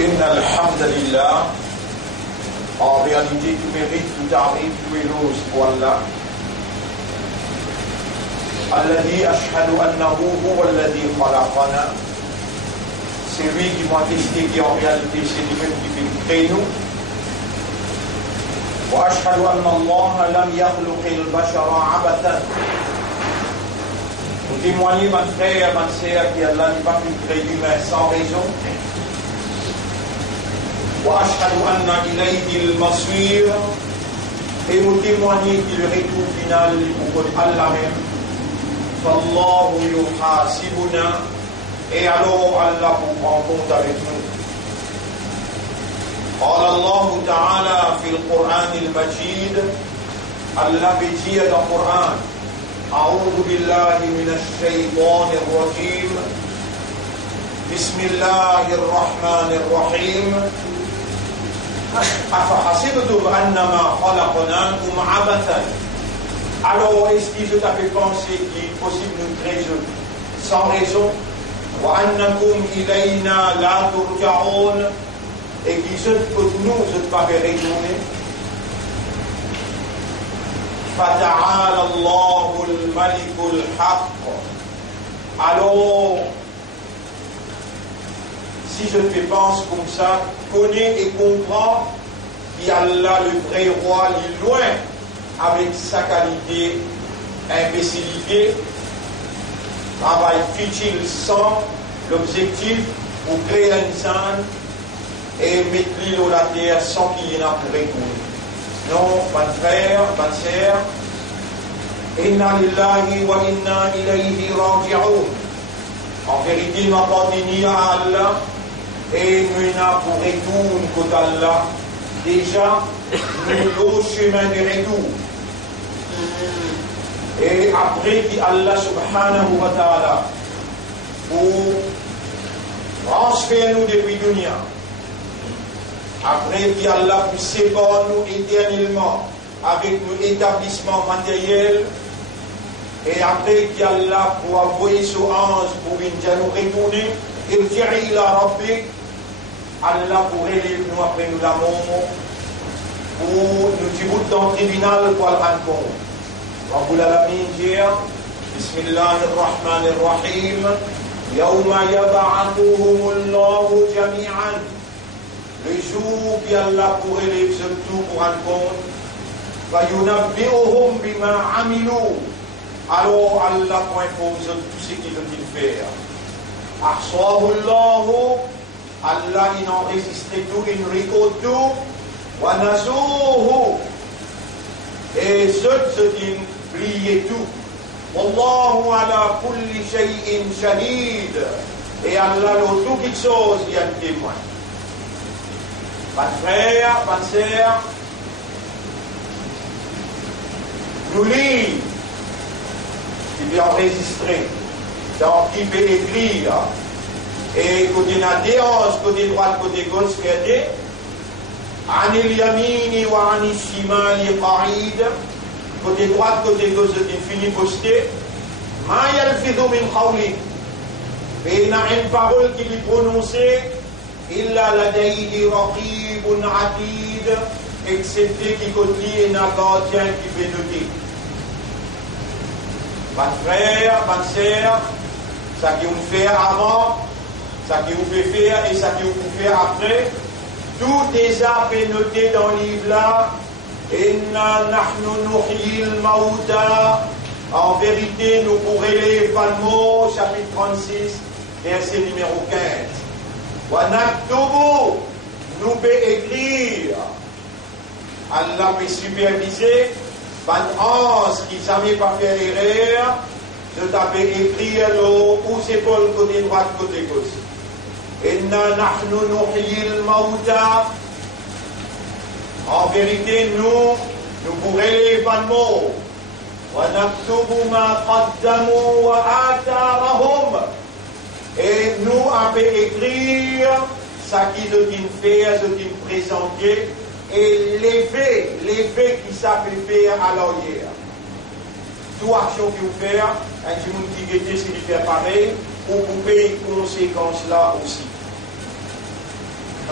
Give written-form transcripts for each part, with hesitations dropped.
إن الحمد لله en réalité tout mérite, tout arrive, tout éloge pour Allah. الذي أشهد أنه هو الذي خلقنا. C'est lui qui m'a testé qui en réalité c'est lui-même qui fait créer nous. وأشهد أن الله لم يخلق البشر عبثا. Vous témoignez, mon frère, ma sœur, qu'Allah n'est pas pu créer l'humain sans raison. وأشهد أن إليه المصير. Et vous témoignez que le retour final est pour Allah même. فالله يحاسبنا. Et alors Allah vous prend compte avec nous. قال الله تعالى في القرآن المجيد. Allah dit dans le Coran: أعوذ بالله من الشيطان الرجيم. بسم الله الرحمن الرحيم. أفحسبتم أنما خلقناكم عبثا. Alors, est-ce que je t'avais pensé qu'il est possible de nous créer sans raison? وأنكم إلينا لا ترجعون. Et que nous, je ne pas retourner. فتعالى الله الملك الحق. Alors, si je te pense comme ça, connais et comprends qu'Allah, le vrai roi, il est loin avec sa qualité, imbécilité, travail futile sans l'objectif pour créer l'insan et mettre l'île ou la terre sans qu'il y ait un pour retourner. Non, mon frère, ma sœur, inna lillahi wa inna ilayhi raji'un. En vérité, il m'appartient à Allah et nous n'avons pour retour côté Allah. Déjà, nous au chemin du retour. Et après qu'Allah subhanahu wa ta'ala pour transférer nous depuis dunya. Après qu'Allah puisse séparer nous éternellement avec nos établissements matériels. Et après qu'Allah pour envoyer son ange pour venir nous retourner. Et dire il a rappelé. Allah pour élire nous après nous la mort. Pour nous dire dans le tribunal pour le rendre. رب العالمين dire بسم الله الرحمن الرحيم يوم يبعثهم الله جميعا. Le jour où Allah pour élire ce tout pour rendre compte. فينبئهم بما عملوا. Alors Allah pour informer tout ce qu'ils ont fait. أحصاه الله. Allah il enregistre tout, il récolte tout. ونسوه. Et ceux qui oublient tout. Wallahu ala kulli shay'in shahid. Et Allah, le tout quelque chose, il y a un témoin. Mon frère, ma sœur, nous lisons, qui peut enregistrer, donc qui peut écrire, et côté la déhanche, côté droite, côté gauche, regardez. عن اليمين وعن الشمال قعيد. Côté droite, côté gauche, c'est fini posté. ما يلفظ من قول. Et il y a une parole qui est prononcée. إلا لديه رقيب عتيد. Excepté qui contient un gardien qui fait noter. Mon frère, ma sœur, ça qui vous fait avant, ça qui vous fait faire et ça qui vous fait après. Tout est noté dans le livre là. Inna nahnu nuhyil mauta. En vérité, nous pourrons lire Palmo, chapitre 36, verset numéro 15. Wa naktubu. Nous pouvons écrire. Allah peut superviser. Ban ange qui jamais pas fait erreur. Je t'avais écrire où c'est pour le côté droit, côté gauche. Inna nahnu nuhyil mauta. En vérité, nous pourrons lire Palmo. Wa naktubu ma qaddamu wa atharahum. Et nous avons écrire ce qu'ils ont fait, ce qu'ils ont présenté, et les faits qui savent faire à l'arrière. Toute action qu'ils ont fait, un monde qui était ce qu'il fait pareil, pour couper les conséquences là aussi.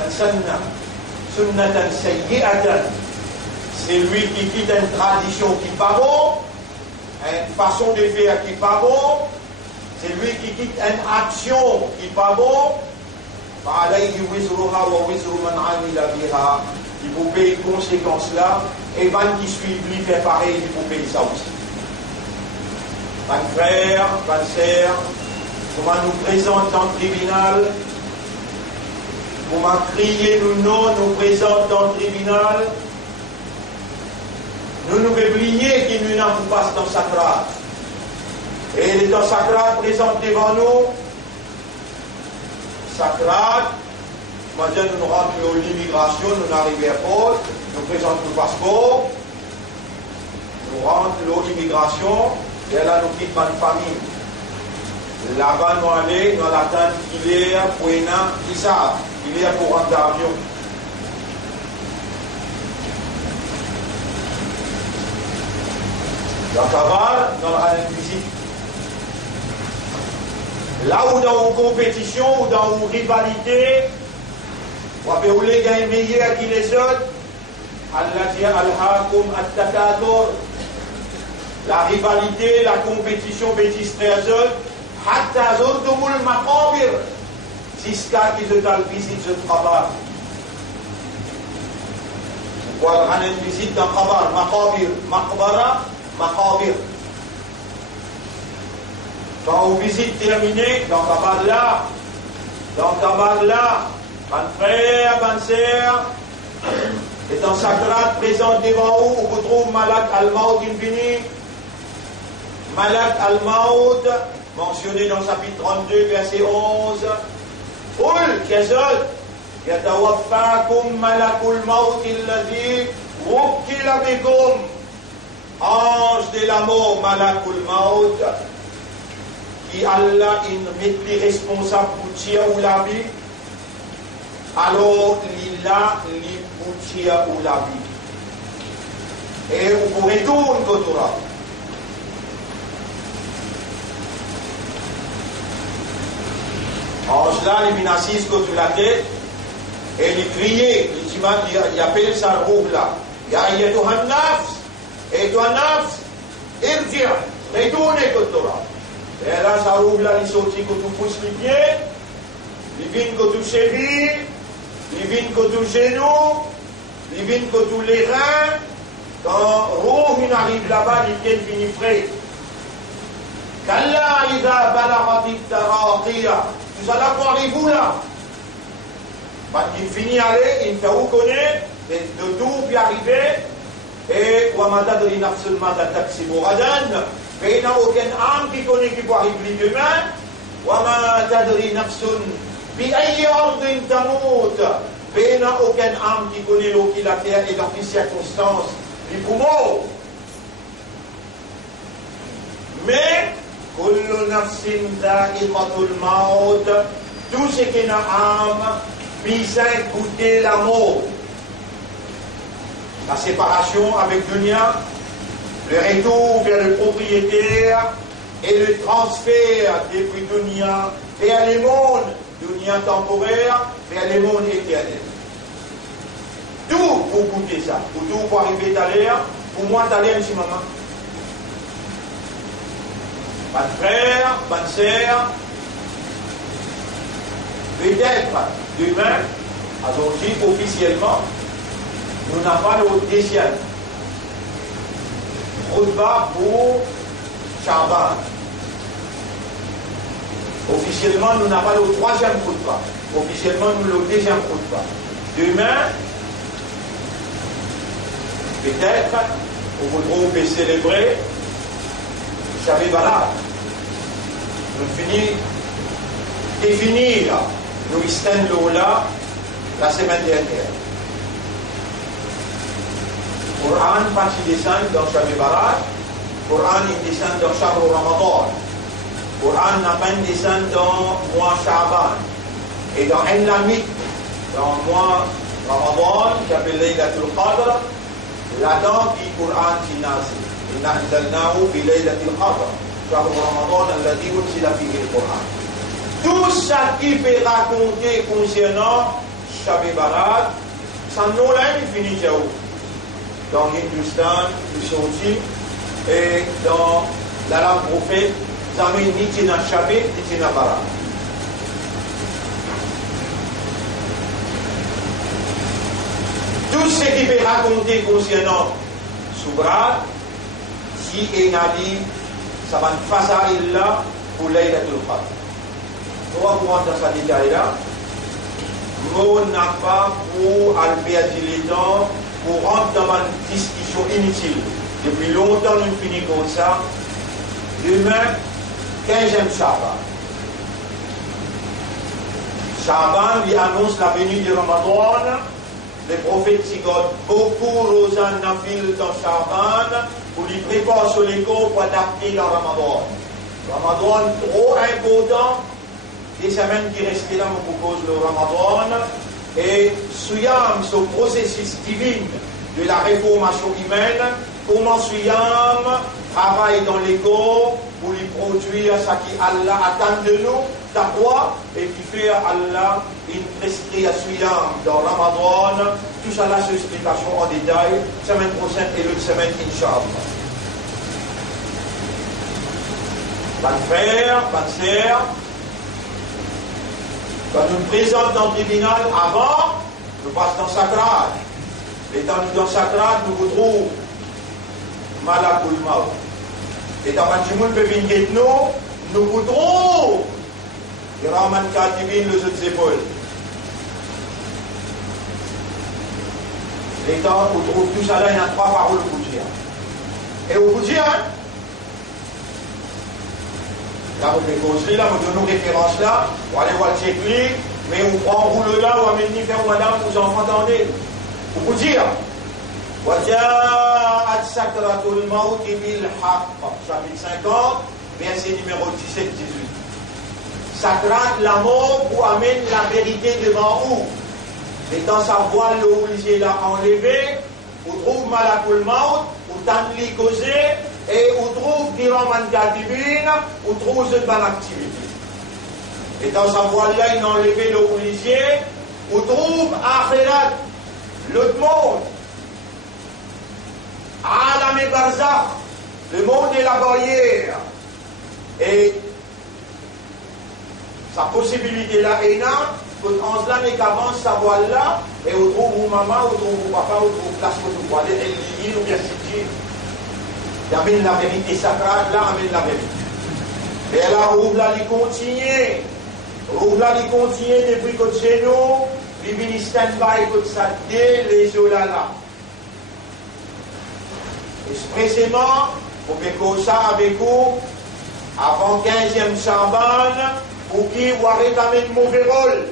man sanna sunnatan sayyi'atan, c'est lui qui quitte une tradition qui n'est pas bon, une façon de faire qui n'est pas bon, c'est lui qui quitte une action qui n'est pas bon. فَعَلَيْهِ وِزْرُهَا وَوِزْرُ مَنْ عَمِلَ بِهَا. Il faut payer les conséquences là, et van qui suivent lui faire pareil, il faut payer ça aussi. Van frère, van sœur, comment nous présente dans le tribunal, comment crier nous non, nous présente dans le tribunal, nous nous oublions qu'il nous n'avons pas dans sacrade. Et les temps sacrades présente devant nous, sacrade, maintenant nous rentrons à l'immigration, nous arrivons à Pôle, nous présentons le passeport, nous rentrons à l'immigration, et là nous quittons notre famille. Là-bas nous allons, nous l'attendons qu'il est pour il est pour rentrer d'avion. Dans Kaval, dans la visite. Là où dans une compétition ou dans une rivalité, on va les gagner meilleurs que les autres. Allah dit Al-Hakum At-Takatur. La rivalité, la compétition bêtise très autres. Hatta Zurtumul Maqabir. Jusqu'à qu'ils se dans visite ce travail. Pourquoi on a une visite dans Kabar, Maqabir, Maqbara, Maqabir. Quand vous visitez terminée, dans Kabar là, mon frère, mon sœur, et dans Sakrat présent devant vous, vous trouvez Malak al-Maut infini. Malak al-Maut, mentionné dans le chapitre 32, verset 11. قل كذلك يتوفاكم ملك الموت الذي وكل بكم. Ange de la mort, Malakul Maut, qui Allah met les responsables pour tirer ou la vie, alors il a les pour tirer ou la vie. Et vous pourrez tout une Torah. Ange là, il vient assis contre la tête, et il criait, il appelle sa roue là. Ya ayyatuhan nafs, et toi nafs, irji', retournez contre Torah. Et là, sa roue là, il sortit quand tu pousses les pieds, il vient quand tu cheville, il vient quand tu genou, il vient quand tu les reins. Quand roue il arrive là-bas, il vient finir frais. Kalla idha balaghatit taraqiya. Tout ça là pour arriver là. Il finit aller, il fait où connaît, de tout puis arriver. Et Wama tadri nafsun ma taksibu ghadan. Mais il n'y a aucune âme qui connaît qui peut arriver demain. Wama tadri nafsun bi ayyi ardin tamut. Mais il n'y a aucune âme qui connaît l'eau qui la terre et dans quelles circonstances il faut mourir. Mais kullu nafsin dha'iqatul maut. Tout ce qui n'a âme vise à goûter la mort. La séparation avec Dunya, le retour vers le propriétaire et le transfert depuis Dunya vers les mondes, Dunya temporaire, vers les mondes éternels. Tout pour goûter ça, pour tout pour arriver à l'air, pour moi d'aller un petit moment. Pas de frère, pas de sœur, peut-être demain, alors dit officiellement, nous n'avons pas le deuxième khutbah pour Shaban. Officiellement, nous n'avons pas le troisième khutbah. Officiellement, nous le deuxième khutbah. Demain, peut-être, nous voudrons célébrer Shabbat Barat. Nous finissons définir nous estendons là la semaine dernière. Coran pas qui descend dans Shabbat Barat, Coran il descend dans Shahr Ramadan, Coran n'a pas descend dans le mois Shaban, et dans Enlamit, dans le mois Ramadan, qui appelle Laylatul Qadr, là-dedans qui Coran qui nazi. Inna anzalnahu fi Laylatul Qadr, Shahr Ramadan alladhi unzila fihi al-Quran. Tout ça qui peut raconter concernant Shabbat Barat, sans nom là, il finit où? Dans l'Hindustan, il sorti, et dans la langue prophète, ça met ni Tina Shabbat, ni Tina Barat. Tout ce qui peut raconter concernant Soubrat, si et Nadi, ça va face à il là pour Laylatul Qadr. On va voir dans ce détail-là. On n'a pas pour Albert Diletan pour rentrer dans une discussion inutile. Depuis longtemps, nous finissons comme ça. Demain, 15e Shaban. Shaban lui annonce la venue du Ramadan. Les prophètes sigordent beaucoup Rosanne Nafil dans Shaban pour lui préparer sur les corps pour adapter le Ramadan. Ramadan trop important. Des semaines qui restaient là pour cause le Ramadan. Et Suyam, ce processus divin de la réformation humaine, comment Suyam travaille dans les corps pour lui produire ce qui Allah attend de nous, taqwa, et qui fait à Allah une prescription à Suyam dans Ramadan. Tout ça là, c'est explication en détail, semaine prochaine et l'autre semaine, Inch'Allah. Bonne frère, bonne sœur. Quand nous nous présentons dans le tribunal, avant, nous passons dans le sacrage. Et dans le sacrage, nous vous trouvons Malakul Maut. Et dans le monde peut venir nous vous trouvons Raman Katibin, les autres épaules. Et quand vous trouvez tout ça là, il y a 3 paroles pour dire. Et vous dire, là, vous pouvez construire, là, vous donnez nos références là, vous allez voir le check-list, mais vous prenez un rouleau là, vous amenez faire madame, vous enfants attendez. Vous dire, وَجَاءَتْ سَكْرَةُ الْمَوْتِ بِالْحَقِّ, chapitre 50, verset numéro 17-18. Sakrat, la mort, pour amener la vérité devant vous. Et dans sa voile, le Houlisier l'a enlevé, vous trouvez Malakul Maut, vous t'enlevez causé, et on trouve Diraman Katibin, on trouve cette bonne activité. Et dans sa voile-là, il a enlevé le policier, on trouve Akhirat, l'autre monde. Alam et Barzakh, le monde est la barrière. Et sa possibilité là est là, quand on se met qu'avance sa voile-là, et on trouve où maman, on trouve où papa, on trouve place où on trouve aller, elle ou bien c'est il amène la vérité sacrale, là, amène la vérité. Et là, Roubla lui continue. Roubla lui continue depuis que chez nous, il vient stand-by comme ça, dès les eaux là. Expressément, pour que ça avec vous, avant 15e Shaban, pour qui vous arrêtez un mauvais rôle,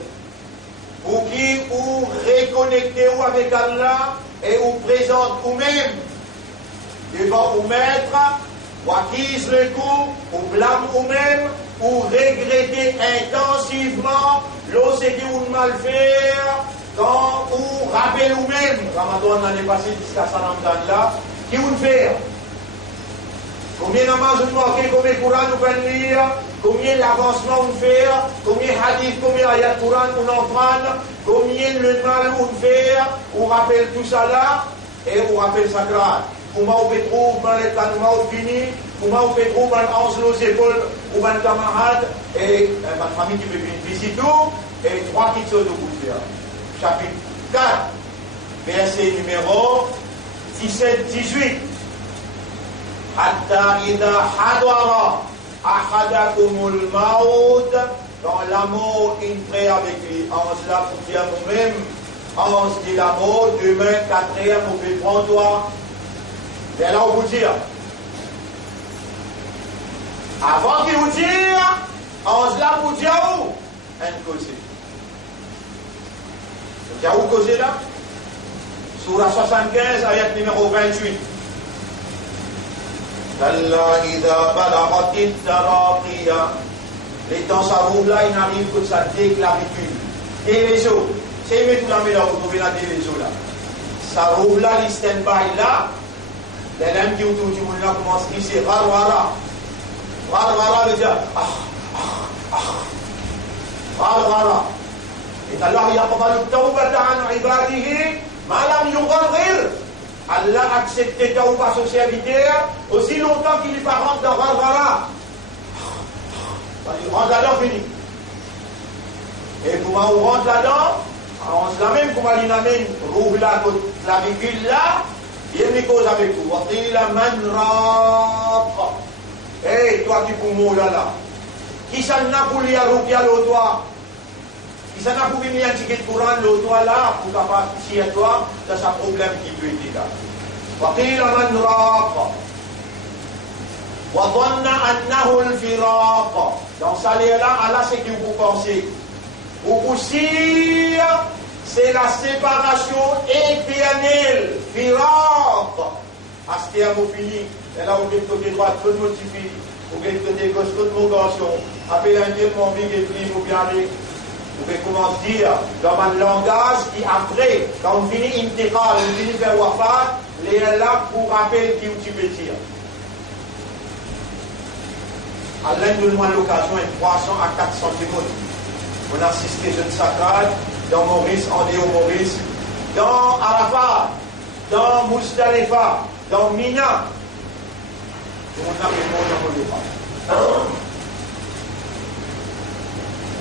pour qui vous reconnectez avec Allah et vous présentez vous-même. Devant vous mettre, ou acquise le coup, ou blâme vous-même, ou regretter intensivement lorsque vous mal faire, quand vous rappelez vous-même. Ramadan l'année passée jusqu'à Sanamdan là, qui vous fait? Combien de namaz vous marquez, combien de Coran vous pouvez lire, combien d'avancement vous fait, combien de hadith, combien d'ayat Coran vous en prendre, combien de mal vous fait, vous rappelez tout ça là, et vous rappelez sacré. Comment vous pouvez trouver dans les canaux finis, comment vous pouvez trouver dans nos épaules ou dans les camarades, et ma famille qui peut venir visiter, et 3 petites choses de vous faire. Chapitre 4, verset numéro 17-18. Hatta ida hadwara ahadakumul maut, quand la mort est avec lui, en cela pour dire vous-même, en ce dit la mort, demain 4h, vous pouvez prendre toi. Et là, on vous dit, avant qu'il vous dise, on se l'a pour dire où? Un causé. Vous avez où causé là? Surah 75, ayat numéro 28. Kalla idha balaghatit taraqiya. Les temps ça roule là, il arrive que ça déclaritude. Et les eaux. C'est mettre tout la médaille, vous trouvez là, des eaux là. Ça roule là, il stand-by là. Les gens qui ont tout le monde commencent à dire c'est Gharwara. Gharwara veut dire Gharwara. Allah yaqbalu at-tawbata an ibadihi ma lam yughargir. Allah accepte tawbah son serviteur aussi longtemps qu'il n'est pas rentré dans Ghargara. Il rentre là-dedans, fini. Et comment on rentre là-dedans? On se la même, comment il amène, rouvre la clavicule là, il y a une cause avec vous. Hey, toi qui pour moi là. Qui s'en a pour lui à roupier à l'autre toi? Qui s'en a pour lui un ticket de courant l'autre toi là, pour capable ici à toi, c'est un problème qui peut être là. وقيل من راق وظن أنه الفراق. Dans ça là, Allah c'est que vous pensez. Vous aussi, c'est la séparation éternelle. Firaq. Acheter un mot fini. Et là, vous êtes côté droit, tout le monde suffit. Vous êtes côté gauche, toute mon appelez un Dieu, mon vie, et puis vous bien aller. Vous pouvez comment dire, dans un langage qui après, quand on finit intéral, on finit vers Wafat, les là pour rappeler qui tu peux dire. Allah nous donne l'occasion de 300 à 400 témoins. On a assisté jeune sacrade dans Maurice, Andéo Maurice, dans Arafat, dans Mousdalifa, dans Mina. On a fait le monde dans le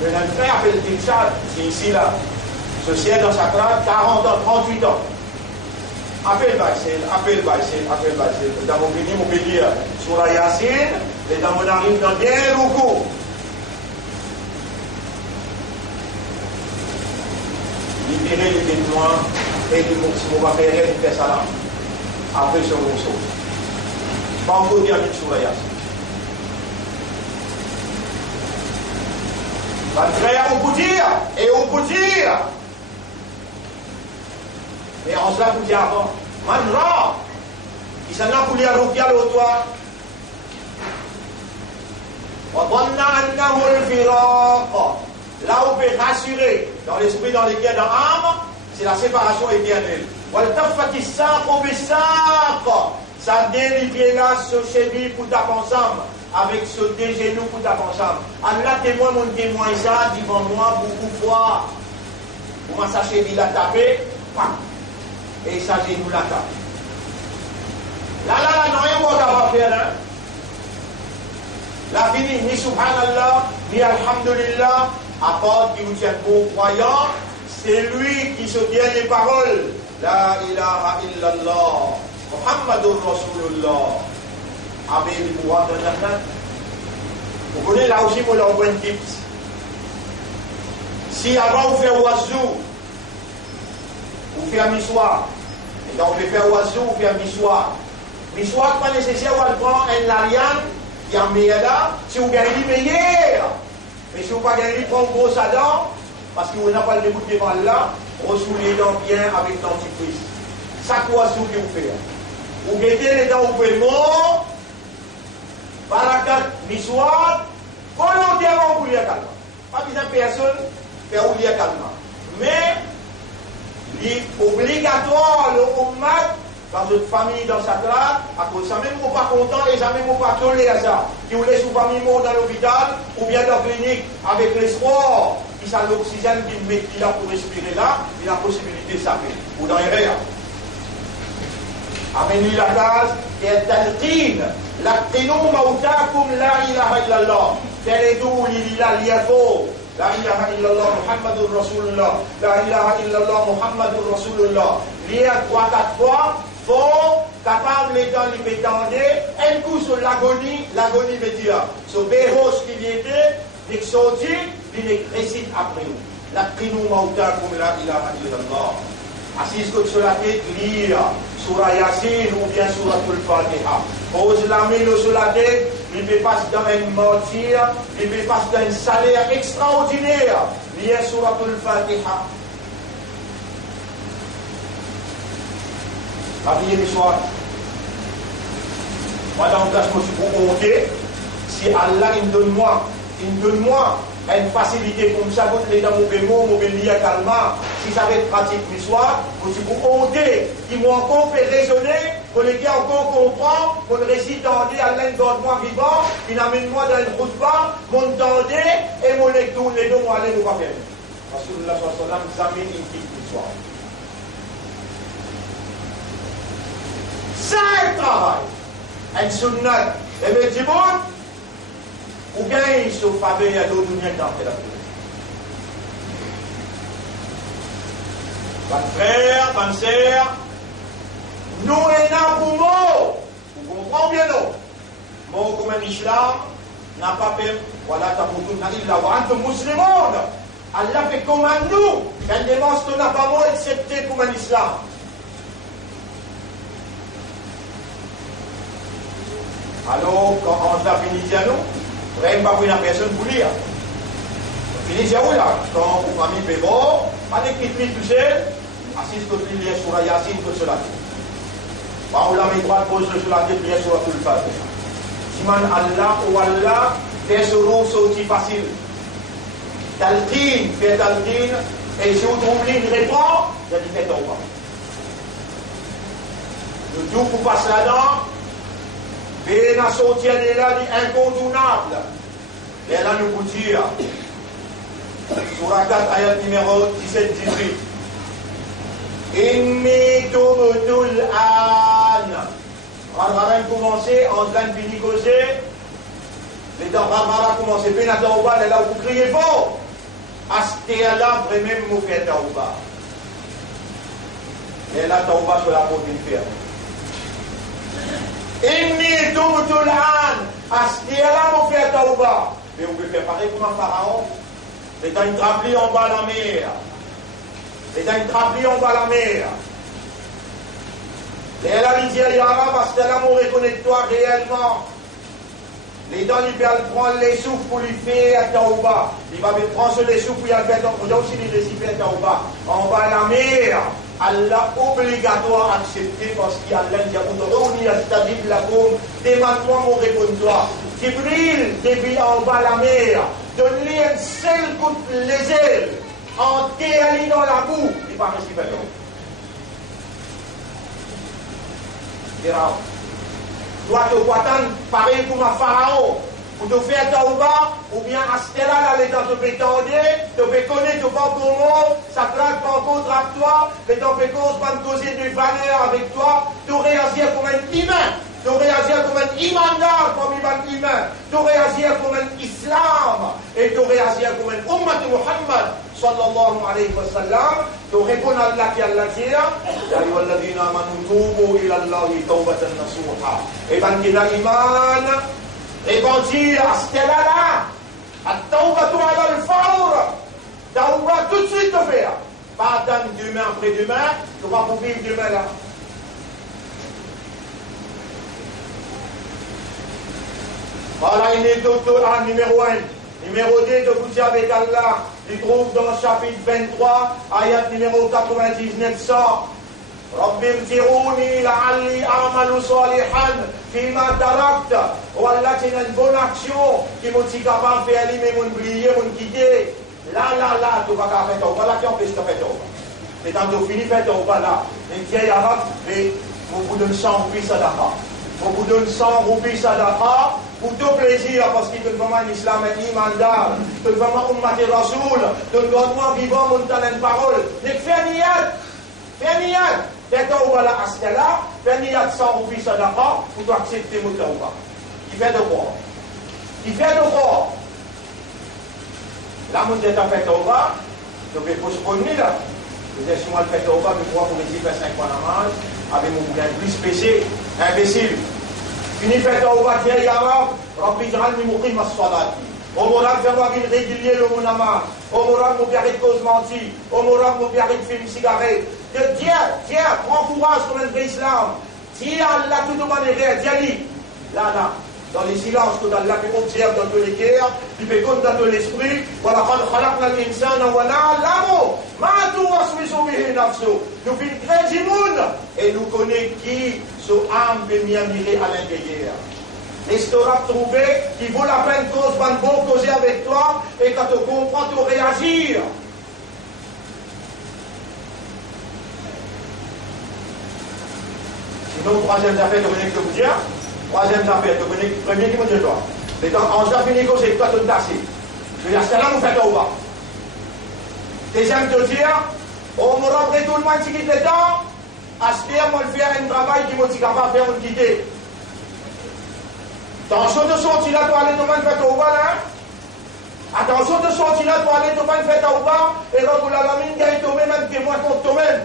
Le frère appelle Tinchad, c'est ici là. Ce ciel dans sacrade, 40 ans, 38 ans. Appelle Baïsel. Dans mon béni, mon béni, sur la Yassine, et dans mon arrive dans des roucous. Libérer les témoins et les mots, on va faire ça là. Après ce morceau. Pas encore dire sur la Yassine. Frère, on peut dire, et on peut dire. Mais on se l'a pour dire avant. Maintenant, il s'en a pour dire à l'autre. Là, on peut rassurer dans l'esprit, dans lequel, dans l'âme, c'est la séparation éternelle. Ça délivre là, ce cheville pour taper ensemble, avec ce deux genoux pour taper ensemble. Allah témoin, mon témoin, ça, devant moi, beaucoup de fois. Comment ça cheville la taper, et ça genou la tape. Là, non, rien qu'on va faire, hein. La fini, ni subhanallah, ni alhamdulillah, à part qui vous tient bon croyant, c'est lui qui se tient les paroles. La ilaha illallah, Muhammadur Rasulullah. Avec le pouvoir de Nathan. Vous connaissez là aussi, moi, l'envoie un tips. Si avant vous faites oiseau, vous faites un missoir. Et quand vous faites oiseau, vous faites un missoir. Missoir, pas nécessaire, vous prendre un larian. Il y a un meilleur là, si vous gagnez le meilleur. Mais si vous ne pas gagner, prendre gros à dents, parce que vous n'avez pas le début de mal là, ressoulez les dents bien avec l'antifrice. Ça, quoi, ce que vous faites? Vous mettez les dents au paiement, barakat, missoir, volontairement pour les calme. Pas besoin de personne faire oublier calme. Mais, il est obligatoire, le ummat, dans une famille, dans sa classe, à cause de ça, même pas content et ça même pas toléré à ça. Qui voulait sous famille mort dans l'hôpital ou bien dans la clinique avec l'espoir, qui a l'oxygène qu'il met là pour respirer là, il a la possibilité de s'appeler. Ou dans les rêves. Amène-lui la case, et talqin, laqinu mautakum la ilaha illallah. Faites-le il a l'IFO. La ilaha illallah Muhammadur Rasulullah. La ilaha illallah Muhammadur Rasulullah. Lié 3-4 fois. Faut capable étant libétandé, un coup sur l'agonie veut dire, ce béros qui y était, il sorti, il récite après nous. La prinou maouta comme la ilaha illallah. Assis que sur la tête, lire Surah Yasin ou bien Surah Al-Fatiha. Pose la main sur la tête, il peut passer dans un mortier, il peut passer dans un salaire extraordinaire, lié Surah Al-Fatiha. Habillez les soirs. Moi, dans le cas, je me suis compté. Si Allah, il me donne moi une facilité comme ça, vous les dans mon bémol, mon bélier calma. Si ça va être pratique mes soirs, je me suis compté. Ils m'ont encore fait raisonner, pour les gars encore comprendre, pour le récit tendé, Allah, il donne moi vivant, il amène moi dans une route bas, mon tendé, et mon lecture, les deux, moi, aller nous pas faire. Rasulullah SAW jamais une petite histoire. Ça est le travail. Un sunnat. Et bien, du monde, ou bien il se fait à l'autre dunya dans la vie. Bonne frère, bonne sœur, nous et nous, vous comprenez bien, non? Moi, comme un islam, n'a pas peur. Voilà, t'as beaucoup de nalil là, vous êtes musulmans. Allah fait comme un nous. Elle démontre qu'on n'a pas moins accepté comme un islam. Alors, quand on a fini de nous, vraiment pas une personne pour lire. Fini de où là? Quand vous famille fait bon, pas d'écriture tout seul, assise que tu lis sur la Yassine, tout cela. On l'a mis droite, pose sur la tête, lire sur tout le fait. Si man Allah ou Allah, fait ce rôle, c'est aussi facile. Talqin, fait talqin, et si vous trouvez une réponse, vous allez faire tomber. Le tout pour passer là-dedans, et la sortie de là, incontournable. Et là, nous vous dire, Surah 4, ayat numéro 17-18. Inni tubtul an. On va commencer, en train de finir causer. Les temps va commencer, puis la tauba, elle est là où vous criez fort. Astéala, vraiment, vous faites tauba. Et la tauba sur la porte d'une ferme. Inni tubtul an. Astéala, vous faites tauba. Mais vous pouvez faire pareil comme un pharaon. C'est une traplie en bas de la mer. C'est une traplie en bas de la mer. Et elle a dit à Yara, parce que l'amour reconnecte-toi réellement. Les dents, il va prendre les souffles pour lui faire Taouba. Il va prendre les souffles pour lui faire Taouba. Il y a aussi les récipients Taouba. En bas de la mer, Allah obligatoire à accepter parce qu'il y a l'un qui a dit à Stabib Lakoum, demande-moi mon réponse-toi. Jibril, depuis en bas de la mer, donne-lui un seul coup de les ailes, enterré dans la boue, il va récipient Taouba. C'est rare. Toi, tu dois attendre pareil comme un pharaon pour te faire Taouba, ou bien à ce là, les gens te fait tendre, te fait connaître, te fait pour moi, ça traque pas contre toi, mais tu fais causer des valeurs avec toi, tu réagis comme un humain, tu réagis comme un imandar, comme un humain, tu réagis comme un islam, et tu réagis comme un ummat Muhammad. sallallahu alayhi wa sallam, tu réponds à Allah qui a la dit, Ya ayyuhalladhina amanu tubu ila Allahi tawbatan nasuha. Et ben qui a l'iman, répandit à ce là, at-tawbatu ala al-fawr, tawba tout de suite te faire. Pas attendre demain après demain, tu vas vous vivre demain là. Voilà, il est docteur numéro 1. Numéro 2, de vous dire avec Allah, il trouve dans le chapitre 23, ayat numéro 99-100. رب ارجعوني لعلي أعمل صالحا فيما تركت. Oh Allah, c'est une bonne action qui m'a dit capable de faire aller, mais m'oublier, m'quitter. Là, tu vas faire ton voilà qui empêche de faire ton. Et quand tu finis de faire ton là, les vieilles arabes, mais vous donne 100 roupies sadaqa. Vous donne 100 roupies sadaqa. Pour tout plaisir, parce qu'il te vraiment un islam, un imandar, te vraiment ummat et rasoul, te vraiment vivant, mon talent parole. Mais fais niyad, fais tawba la astala, fais niyad sans roupi sadaqa, pour toi accepter mon tawba. Il fait de quoi? Il fait de quoi? Là, mon tête a fait tawba, donc il faut se connaître là. Je dis, si moi je fais tawba, je crois pour les 5 fois namaz, avec mon bouquin plus spécial, imbécile. Fini fait tawba vieil arabe, Rabbi ij'alni muqim as-salati. Au moral, fais-moi vivre régulier le monamar. Au moral, mon biarrit de cause menti. Au moral, mon biarrit de film cigarette. Tiens, prends courage comme un vrai islam. Tiens, Allah, tout le monde est réel. Tiens-lui. Là, dans les silences que Allah peut observer dans tous les cœurs, il peut compter dans tout l'esprit. Voilà, nous filons très du monde et nous connaissons qui son âme peut mieux mirer à l'intérieur. Et si tu auras trouvé qui vaut la peine cause, van bon causer avec toi et quand tu comprends, tu réagir. Sinon, troisième affaire, tu connais que vous dire. Troisième affaire, tu connais premier qui me dit toi. Mais quand on a fini causer, toi tu te tasses. Je veux dire, c'est là où vous faites au bas. Deuxième te dire, on me rend tout le monde qui quitte le temps, acheter, moi, le faire un travail qui m'a dit capable de faire une quitter. Attention de sortir là, toi, aller, tout le monde fait au bas, là. Attention de sortir là, toi, aller, tout le monde fait au bas, et là, pour la lamine, gagne toi-même, même que moi, contre toi-même.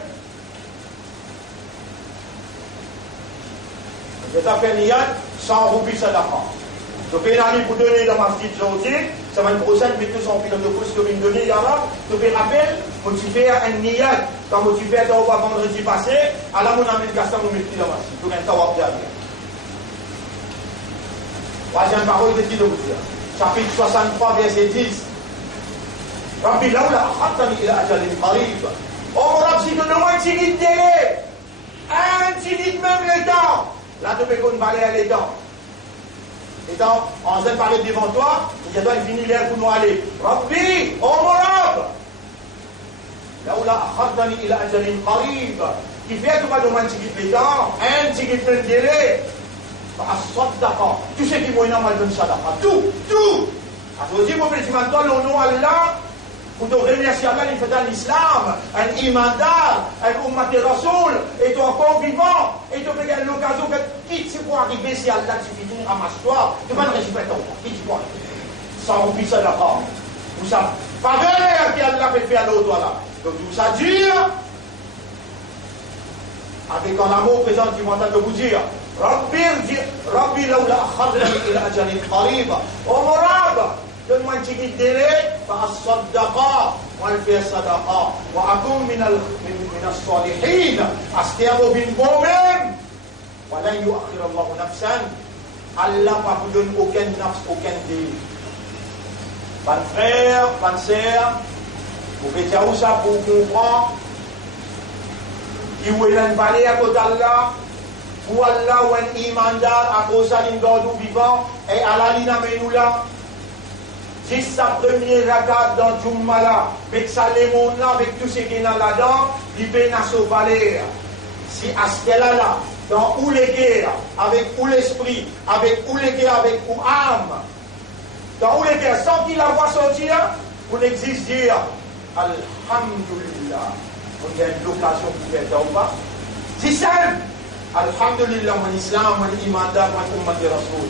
Je t'ai fait niat, 100 roupies, ça d'apprend. Je peux aller pour donner dans ma petite journée, ça va une prochaine, mais tout son pilote de course que je vais donner là-bas. Je peux rappeler, quand tu fais un niat, quand tu fais un vendredi passé, alors mon ami Gaston me met dans ma petite, tout un temps, bien. Troisième parole de qui de vous dire. Chapitre 63, verset 10. Rabbi laoula khatani ila ajalin qarib. Oh, Rabbi, donne-moi un petit guide délai. Un petit guide même le temps. Là, tu peux qu'on balaye à l'étang. Étant, on s'est parlé devant toi, il doit finir l'air pour nous aller. Rabbi, oh mon Rab. Laoula khatani ila ajalin qarib. Qui fait que tu vas donner un petit guide le temps, un petit guide même délai. Tout ce qui m'a mal donné sadaqa. Tout. À toi aussi, mon petit toi, le nom Allah, pour te remercier Allah, il fait dans l'islam, un imandar, un ummat rasoul, et tu es encore vivant, et tu peux gagner l'occasion que qui tu peux arriver si Allah tu finis à ramasse-toi, tu vas le récupérer ton temps. Qui tu peux arriver? Sans remplir sadaqa. Vous savez, faveur que Allah fait faire à l'autre là. Donc tout ça dure, avec un amour présent qui m'entend de vous dire. Rabbi laoula akhartani ila ajalin qarib. Oh mon Rab, donne-moi un petit délai, fa as-saddaqa, moi le faire sadaqa, wa akum min as-salihin, astiamu bin mu'min, wa la yu'akhir Allah nafsan, Allah pas vous donne aucun nafs, aucun délai. Ban frère, ban sœur, vous faites où ça pour comprendre, qui vous est parlé à côté d'Allah, ou Allah ou un imandar à cause d'un gardou vivant et à la ligne là. Si sa première rakat dans Jummala, avec sa lémon là, avec tout ce qu'il y a là-dedans, il peut nous sauver. Si à ce là, dans où les guerres, avec où l'esprit, avec où les guerres, avec où âme, dans où les guerres, sans qu'il la voit sortir, on exige dire Alhamdulillah. On a une occasion pour faire ça ou pas. C'est simple. Alhamdulillah, mon islam, mon imandar, mon ummat de rasoul.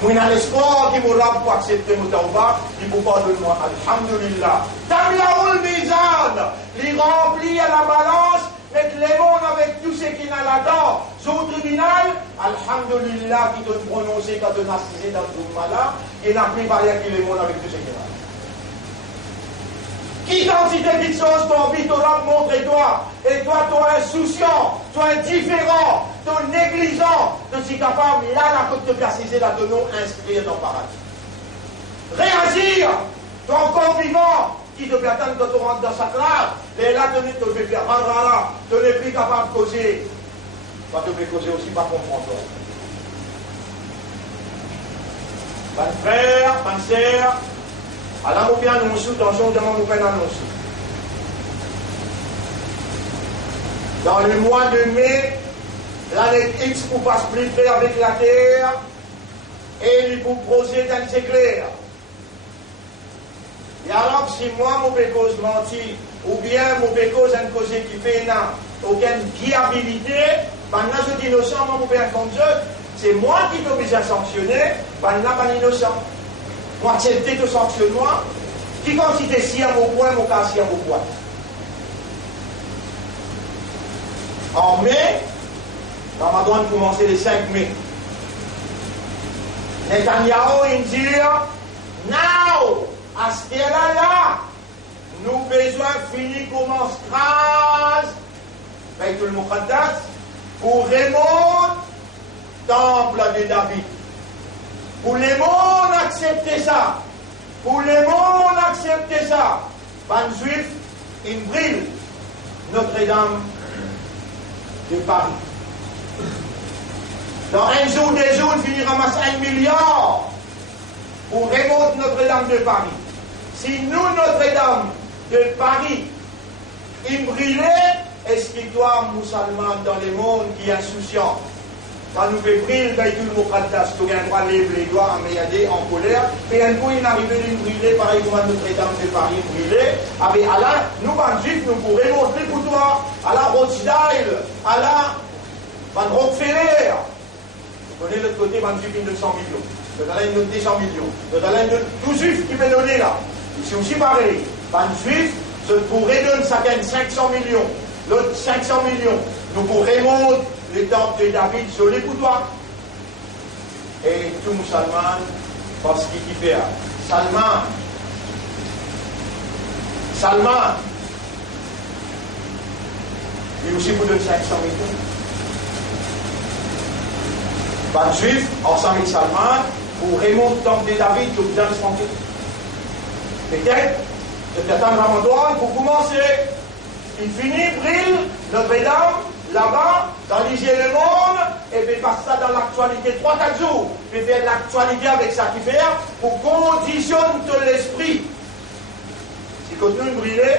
Moi, j'ai l'espoir qui me rend pour accepter mon tawbah, il faut pardonner-moi. Alhamdulillah. Tamlaoul mizan, il remplit à la balance, mettre les mondes avec tout ce qu'il y a là-dedans. Au tribunal, Alhamdulillah, qui te prononcé quand tu as assisté dans le Jummala, et n'a plus parlé avec les mondes avec tout ce qu'il y a là. Qui quantité de choses ton vie t'aura montré toi, et toi, tu es insouciant, tu es indifférent, tu es négligent, tu es capable, là, la côte de préciser, là, de nous inscrire dans le paradis. Réagir, tu es encore vivant, qui te peut attendre quand tu rentres dans sa classe, et là, tu te fais faire rara, tu n'es plus capable de causer. Tu te fais causer aussi par comprendre. Ban frère, ban sœur, alors, on fait annoncer, attention, on fait annoncer. Dans le mois de mai, planète X pour pas se plier avec la Terre, et il vous poser dans le clair. Et alors, si moi, mon cause mentir, ou bien mon cause une cause qui fait aucune viabilité, maintenant je dis innocent, moi, mon père comme c'est moi qui suis obligé à sanctionner, maintenant, pas innocent. Moi, accepter de sanctionner moi, qui considère si à mon point, mon cas si à mon point. En mai, Ramadan commence le 5 mai. Netanyahu, il dit, now, à ce là, nous avons besoin de finir commence grâce, avec le Muqaddas, pour remonter le temple de David. Pour les mondes accepter ça. Pour les mondes accepter ça. Ban Juif, il brille Notre-Dame de Paris. Dans un jour, des jours, il finit ramasser 1 milliard pour remonter Notre-Dame de Paris. Si nous, Notre-Dame de Paris, il brillait, est-ce qu'il doit musulman dans le monde qui est insouciant? quand nous fait brûler Baïtul Muqaddas, nous avons lever les doigts en méadé, en colère, et un coup il arrive à nous brûler, pareil comme Notre-Dame fait Paris brûler, avec Allah, nous, en juifs, nous pourrions montrer pour toi, Allah Rothschild, Allah Van Rockefeller. Vous connaissez l'autre côté, Van Juif, de 100 millions. Nous avons une 200 millions. Nous avons tout juif qui peut donner là. C'est aussi pareil. Van Juif, je pourrais donner chacun 500 millions. L'autre 500 millions. Nous pourrions monter le temple de David sur les poutoirs. Et tout musulman, parce qu'il fait Salman, lui aussi vous donne 500 millions. Van Juif, ensemble avec Salman, pour remonter le temple de David, vous bien tranquille. Peut-être attendre Ramadan pour commencer. Il finit, brille, Notre-Dame, là-bas, dans l'hygiène du monde, et puis passe ça dans l'actualité 3-4 jours. Puis faire l'actualité avec ça qui fait, pour conditionner tout l'esprit. Si continue de briller,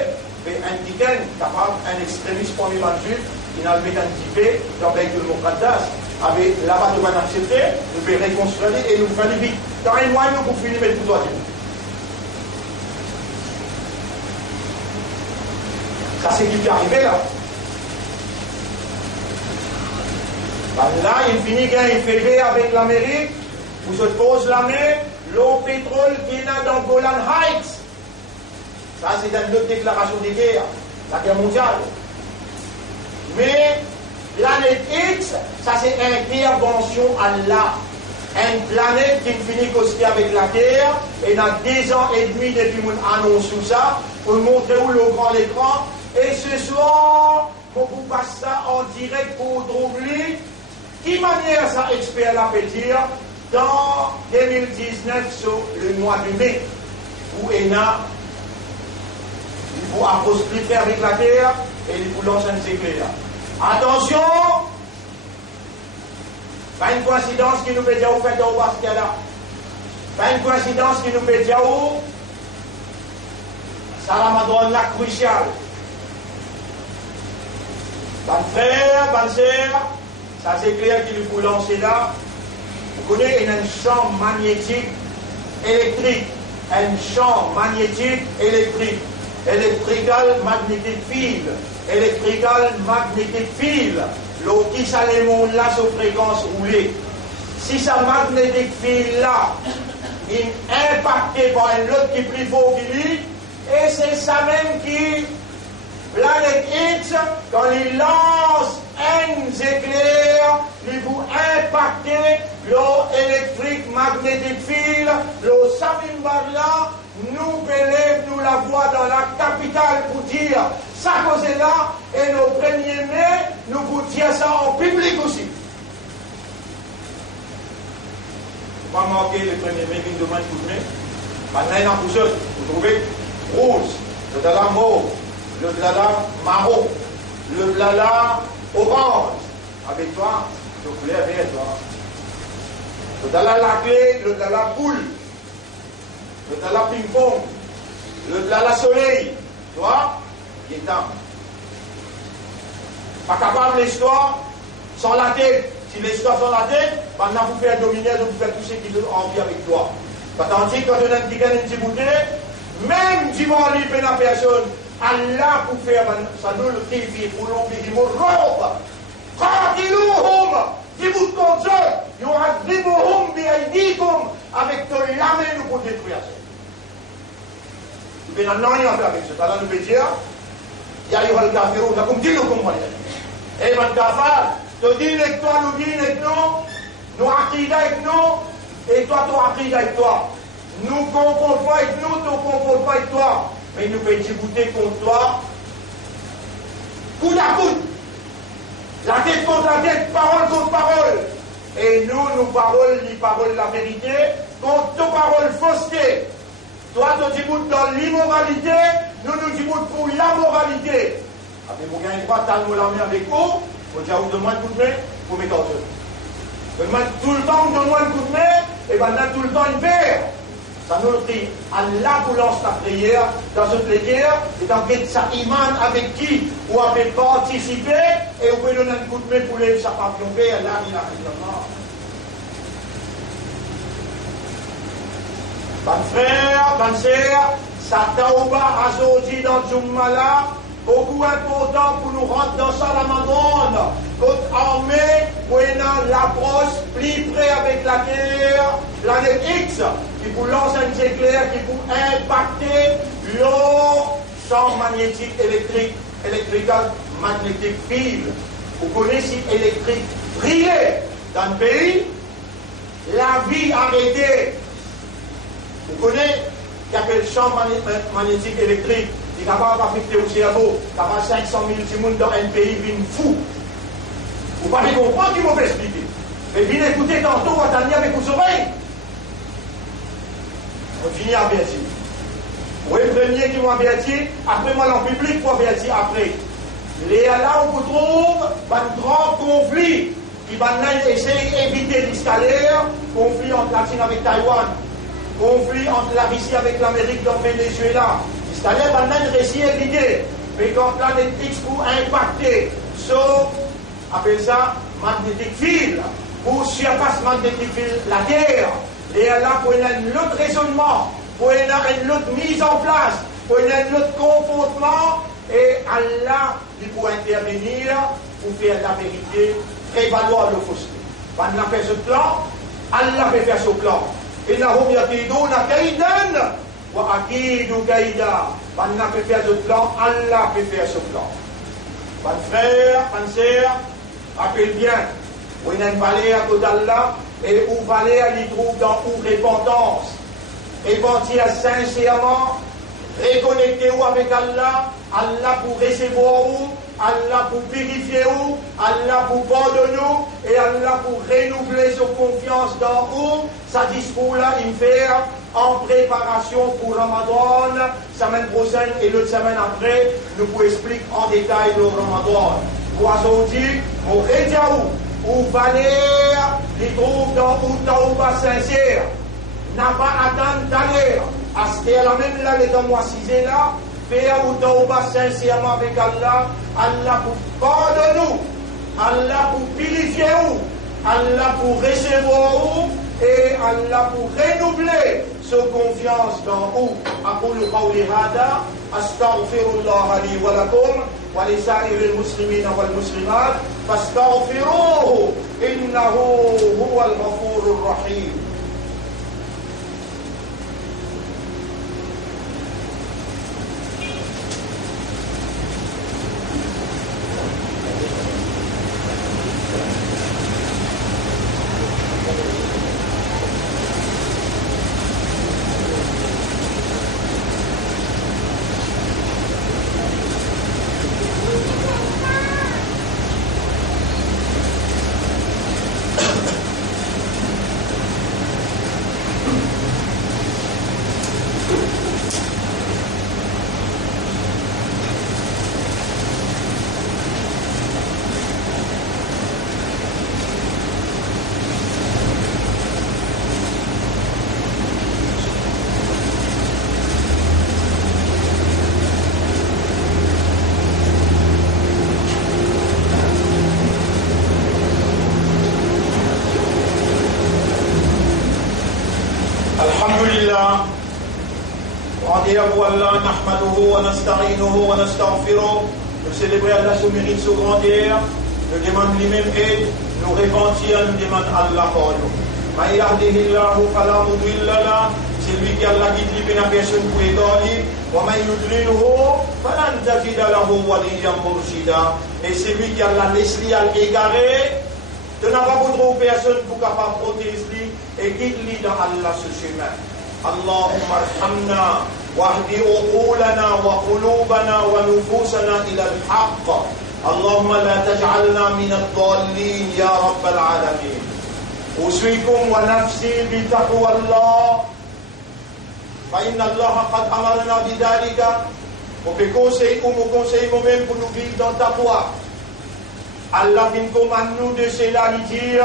un ticket capable, un extrémiste pour les juifs, qui n'a le mécanisé dans Baïtul Muqaddas, avec là-bas nous allons accepter, nous allons réconstruire et nous faire vite. Dans un mois, nous pouvons finir tout ça. Ça, c'est ce qui est arrivé là. Là, il finit qu'il fait avec l'Amérique, où se pose la main, l'eau pétrole qui est là dans Golan Heights. Ça, c'est une autre déclaration de guerre, la guerre mondiale. Mais planète X, ça c'est une intervention à Allah. Une planète qui finit aussi avec la Terre, et dans 2 ans et demi depuis qu'on annonce tout ça, pour montrer où le grand écran. Et ce soir, on vous passe ça en direct pour trouver qui manière ça expert là peut dire dans 2019 sur le mois de mai, où il faut apostropher avec la terre et il faut lancer un éclair. Attention, pas une coïncidence qui nous peut dire où fait au Basquiat. Pas une coïncidence qui nous peut dire où ça la madone là crucial. Ban frère, ban sœur, ça c'est clair qu'il faut lancer là. Vous connaissez un champ magnétique électrique. Un champ magnétique électrique. Electrical magnetic field. Electrical magnetic field. L'eau qui s'allume là sur fréquence roulée. Si ça magnetic field là est impacté par un autre qui est plus fort que lui, et c'est ça même qui, planète X, quand il lance un éclair, il vous impacter l'eau électrique magnetic field, l'eau Samimbar là, nous élève nous la voix dans la capitale pour dire ça cause là, et nos 1er mai, nous vous dire ça en public aussi. Pas marquer le 1er mai, une demande pour mai. Maintenant, il y a une chose, vous trouvez rose, le blala mauve, le blala marron, le blala orange. Avec toi, je voulais avec toi. Le blala la clé, le blala poule, le blala ping-pong, le blala soleil. Toi, il est temps. Pas capable l'histoire sans la tête. Si l'histoire sans la tête, maintenant vous faites dominer, vous faites tout ce qui veut envie avec toi. Tandis que quand on a un petit bouteille, même si vous n'avez pas la personne, Allah pour faire ça nous le défi pour l'envier, mon robe. Qatiluhum, dis-vous ton Dieu, yu'adhibuhum bi'aydikum, avec ton lame nous pour détruire ça. Vous n'avez rien à faire avec ça. Alors nous pouvons dire, ya yuhal kafirun, lakum dinukum waliya. Et man kafar, te dis avec toi, nous dis avec nous aqida avec nous, et toi, ton aqida avec toi. Nous ne confondons pas avec nous, tu ne confonds pas avec toi. Mais nous pouvons discuter contre toi, coude à coude. La tête contre la tête, parole contre parole. Et nous parole la vérité, contre nos paroles fausseté. Toi, tu dis dans l'immoralité, nous disons pour la moralité. Après, vous gagnez pas tant de la main avec vous, vous dites, vous demandez un coup de main, vous mettez en jeu. Tout le temps, on demande un coup de main, et maintenant tout le temps, il perd. Ça nous dit, Allah vous lance la prière dans toutes les guerres, et dans quel ça iman avec qui vous avez participé, et vous pouvez donner un coup de main pour les ça pas tomber, Allah, il a illallah. Bonne frère, bonne sœur, ça tauba aujourd'hui dans Jummala, beaucoup important pour nous rentrer dans ça la Ramadan. Notre armée, pour l'approche plus près avec la guerre, planète X, qui vous lance un éclair, qui vous impacter le champ magnétique électrique, electrical magnetic field. Vous connaissez électrique briller dans le pays, la vie arrêtée. Vous connaissez qu'il y a le champ magnétique électrique qui est capable d'affecter au cerveau, qui a 500 000 personnes dans un pays qui est fou. Vous ne pouvez pas comprendre qui m'a expliqué. Mais venez écouter tantôt, on va t'amener avec vos oreilles. On finit à avertir. Vous êtes le premier qui m'a averti, après moi en public pour avertir après. Les là où vous trouvez un grand conflit qui va essayer d'éviter l'escalade, conflit entre la Chine avec Taïwan, conflit entre la Russie avec l'Amérique dans le Venezuela. L'escalade va même essayer d'éviter. Mais quand la planète X pour impacter, sauf, appelle ça magnetic field, pour surpasser magnetic field la Terre. Et là, pour un autre raisonnement, pour une autre mise en place, pour un autre comportement, et Allah, il peut intervenir pour faire la vérité, prévaloir le fausseté. Quand on fait ce plan, Allah peut faire ce plan. Et là, on yakiduna kaidan, wa akidu kaida. Quand on peut faire ce plan, Allah peut faire ce plan. Mon frère, mon sœur, rappelle bien, où il y a une valeur à côté d'Allah, et où valeur il trouve dans où repentance. Et mentir sincèrement, reconnectez-vous avec Allah, Allah pour recevoir vous, Allah pour purifier vous, Allah pour pardonner vous, et Allah pour renouveler sa confiance dans vous. Ça discours-là, il fait en préparation pour Ramadan, semaine prochaine et l'autre semaine après, nous vous expliquer en détail le Ramadan. Pour aujourd'hui, mon rédiaou, où valeur, il trouve dans où taouba sincère, n'a pas atteint d'aller, à ce qu'elle a même là, les dans moi 6 là, faire où taouba sincèrement avec Allah, Allah pour pardonner, Allah pour purifier vous, Allah pour recevoir vous, et Allah pour renouveler sa confiance dans vous. أقول قولي هذا أستغفر الله لي ولكم ولسائر المسلمين والمسلمات فاستغفروه إنه هو الغفور الرحيم. Allah, nahmaduhu wa nasta'inuhu wa nastaghfiruh. Nous célébrer Allah sous mérite, sous grandeur. Nous demandons lui-même aide. Nous repentir, nous demandons Allah pour nous. Man yahdihillahu fala mudilla lahu. C'est lui qui a la guide, il n'a personne pour égaler. Wa man yudlilhu falan tajida lahu waliyyan murshida. Et c'est lui qui a la laissé à l'égarer. Tu n'as pas beaucoup de personnes pour capable protéger et guider dans Allah ce chemin. Allahumma arhamna واهد عقولنا وقلوبنا ونفوسنا إلى الحق اللهم لا تجعلنا من الضالين يا رب العالمين أوصيكم ونفسي بتقوى الله فإن الله قد أمرنا بذلك وبكونسيكم وكونسيكم même pour nous vivre dans ta foi. Allah vient commande nous de cela, il dit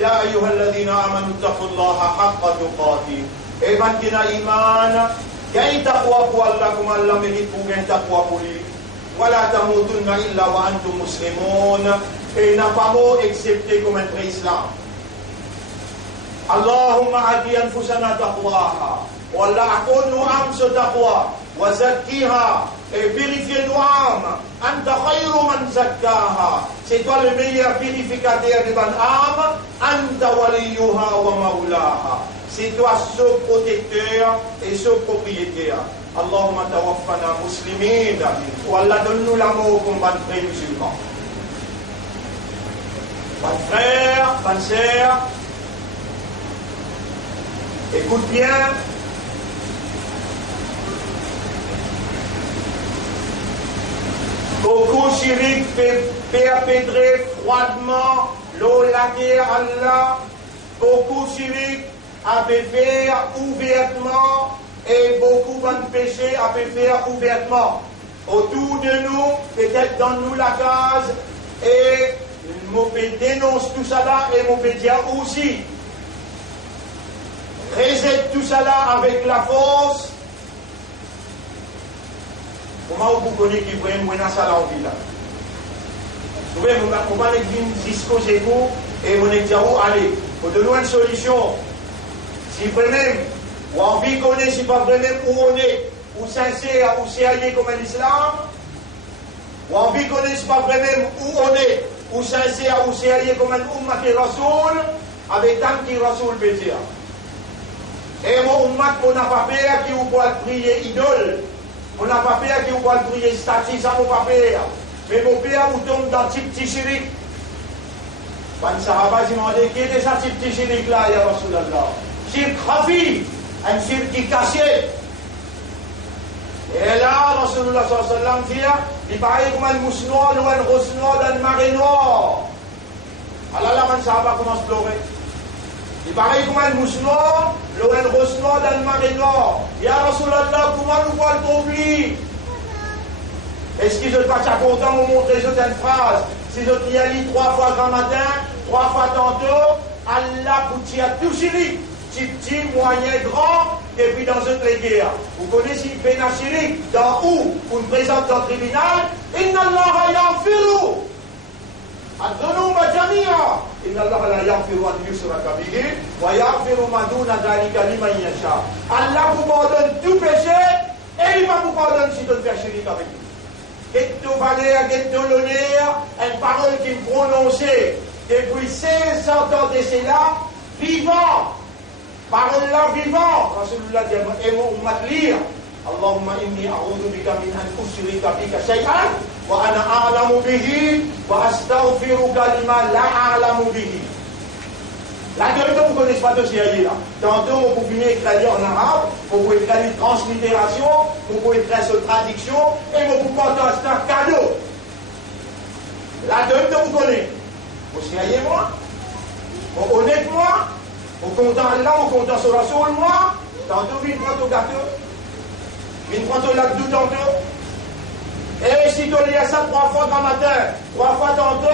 يا أيها الذين آمنوا اتقوا الله حق تقاته et ban qui n'a iman, gagne taqwa pour Allah comme Allah mérite pour gagner taqwa pour lui. Voilà tamutunna illa wa antum muslimun, et n'a pas mot excepté comme un vrai islam. Allahumma ati anfusana taqwaha, wallah akon nous âmes ce taqwa, wa zakkiha, et purifiez nos âmes. Anta khayru man zakkaha, c'est toi le meilleur purificateur de ban âme. Anta waliyuha wa maulaha, c'est toi ce protecteur et ce propriétaire. Allahumma tawaffana muslimin, wallah donne-nous l'amour comme ban frère musulman. Ban frère, ban sœur, écoute bien. Beaucoup chirik perpétré froidement l'eau la guerre Allah. Beaucoup chirik a fait faire ouvertement et beaucoup de péchés a fait faire ouvertement. Autour de nous, peut-être dans nous la case, et mon dénonce tout ça là et mon dire aussi. Résette tout ça là avec la force. Comment vous connaissez qui voit une menace à la ville là? Vous voyez, on va aller jusqu'au Zégo et on est dit allez, faut donner une solution. Si vraiment, ou envie qu'on est, si pas vraiment où on est, ou sincère, ou sérieux comme l'islam, ou envie qu'on est, si pas vraiment où on est, ou sincère, ou sérieux comme un umma qui rasoul, avec tant qui rasoul peut dire. Et mon umma qu'on n'a pas peur, qui vous peut prier idole. On n'a pas peur qui vous va prier statue, ça mon pas peur. Mais mon père vous tombe dans ce petit chirik. Quand Sahaba demandé qui était ça, ce petit chirik là, ya Rasulallah? Chirik khafi, un chirik qui caché. Et là, Rasulullah sallallahu alayhi wa sallam dit, il paraît comme un mousse noire, ou un rose noire, un marée noire. Alors là, quand Sahaba commence à pleurer. Il paraît comme un mousse noir, le rose noir dans le marée noir. Ya Rasulallah, comment nous voit le conflit? Est-ce qu'ils ne sont pas contents de vous montrer une phrase? Si je y allais 3 fois grand matin, 3 fois tantôt, Allah vous tire tout chirik. Petit, moyen, grand, et puis dans une guerre. Vous connaissez Bena Chirik, dans où on présente dans le tribunal, Inna Allah yaghfiru. الذنوب جميعا إن الله لا يغفر أن يشرك به ويغفر ما دون ذلك لمن يشاء. Allah vous pardonne tout péché et il va vous pardonner si vous faites chirik avec lui. Qu'est-ce que valeur, qu'est-ce que l'honneur, une parole qu'il prononçait depuis 500 ans de cela, vivant, parole là vivant. Rasulullah dit, et mon ummat lire, Allahumma inni a'udhu bika min an ushrika bika shay'an wa ana a'lamu bihi wa astaghfiruka lima la a'lamu bihi. La gueule que vous ne connaissez pas de CIA là. Tantôt, vous pouvez écrire en arabe, vous pouvez écrire une translittération, vous pouvez écrire sur traduction, et vous pouvez porter un cadeau. La gueule que vous connaissez. Vous CIA moi, vous honnête moi, vous content Allah, vous content sur la soul moi, tantôt, vous prendre au gâteau. Une fois au lac tout tantôt. Et si tu lis ça 3 fois dans matin, 3 fois tantôt,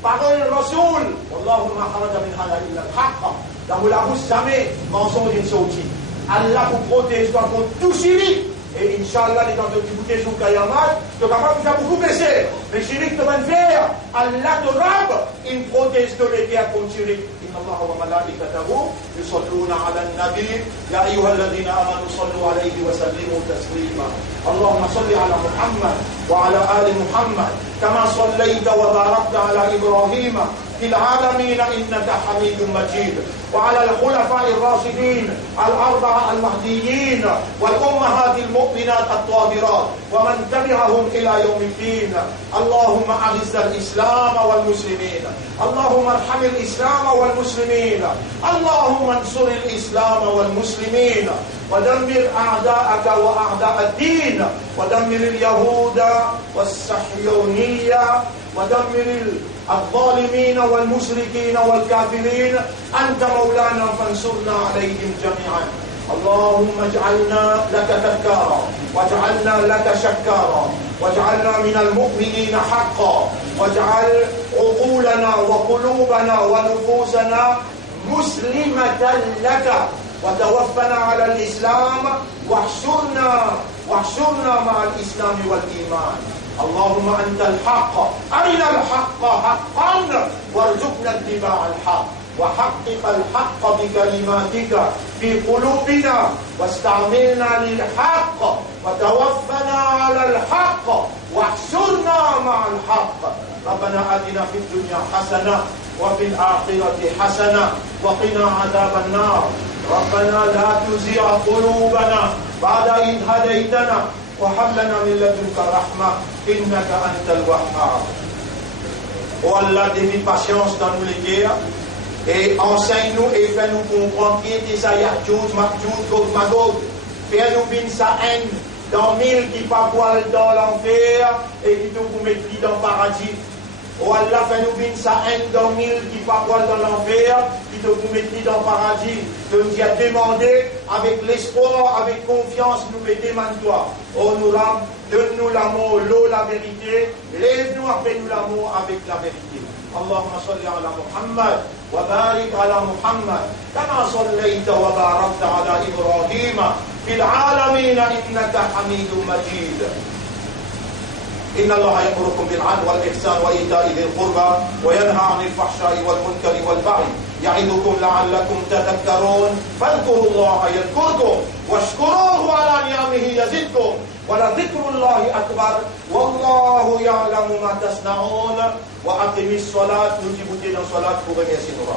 parole Rasoul. Allahumma kharaja min hala illa al-haqqa. Dans la bouche jamais mensonge d'une sortie. Allah vous protège contre tout chirik. Et Inch'Allah, les temps de bouter sous Kayamat, tu es capable de faire beaucoup baisser. Mais chirik te va faire. Allah te rabe. Il protège de l'égard contre chirik. الله وملائكته يصلون على النبي يا أيها الذين آمنوا صلوا عليه وسلموا تسليما اللهم صل على محمد وعلى آل محمد كما صليت وباركت على إبراهيم في العالمين إنك حميد مجيد وعلى الخلفاء الراشدين الأربعة المهديين والأمهات المؤمنات الطاهرات ومن تبعهم إلى يوم الدين اللهم أعز الإسلام والمسلمين اللهم ارحم الإسلام والمسلمين اللهم انصر الإسلام والمسلمين ودمر أعداءك وأعداء الدين ودمر اليهود والصهيونية ودمر الظالمين والمشركين والكافرين أنت مولانا فانصرنا عليهم جميعا اللهم اجعلنا لك ذكارا واجعلنا لك شكارا واجعلنا من المؤمنين حقا واجعل عقولنا وقلوبنا ونفوسنا مسلمة لك وتوفنا على الإسلام واحشرنا مع الإسلام والإيمان. اللهم أنت الحق، أرنا الحق حقا وارزقنا اتباع الحق، وحقق الحق بكلماتك في قلوبنا، واستعملنا للحق، وتوفنا على الحق، واحشرنا مع الحق. ربنا آتنا في الدنيا حسنة وفي الآخرة حسنة وقنا عذاب النار. ربنا لا تزغ قلوبنا بعد إذ هديتنا وهب لنا من لدنك رحمة إنك أنت الوهاب. Oh Allah, dévie patience dans nous les guerres et enseigne-nous et fais-nous comprendre qui était ça, Yahjoud, Mahjoud, Gog, Magog. Fais-nous bin sa haine dans mille qui parfois dans l'enfer et qui te vous mettent dans le paradis. Oh Allah, fais-nous bin sa haine dans mille qui parfois dans l'enfer, qui te vous mettent dans le paradis. Que nous y a demandé avec l'espoir, avec confiance, nous demandons toi. Oh nous rame, donne-nous l'amour, l'eau, la vérité. Lève-nous, appelle-nous l'amour avec la vérité. Allahumma salli ala Muhammad wa barik ala Muhammad kama sallaita wa barakta ala Ibrahim fil alamin innaka Hamidum Majid. إن الله يأمركم بالعدل والإحسان وإيتاء ذي القربى وينهى عن الفحشاء والمنكر والبغي يعظكم لعلكم تذكرون فاذكروا الله يذكركم واشكروه على نعمه يزدكم ولذكر الله أكبر والله يعلم ما تصنعون وأقم الصلاة. Nous t'y dans la salat pour remercier nos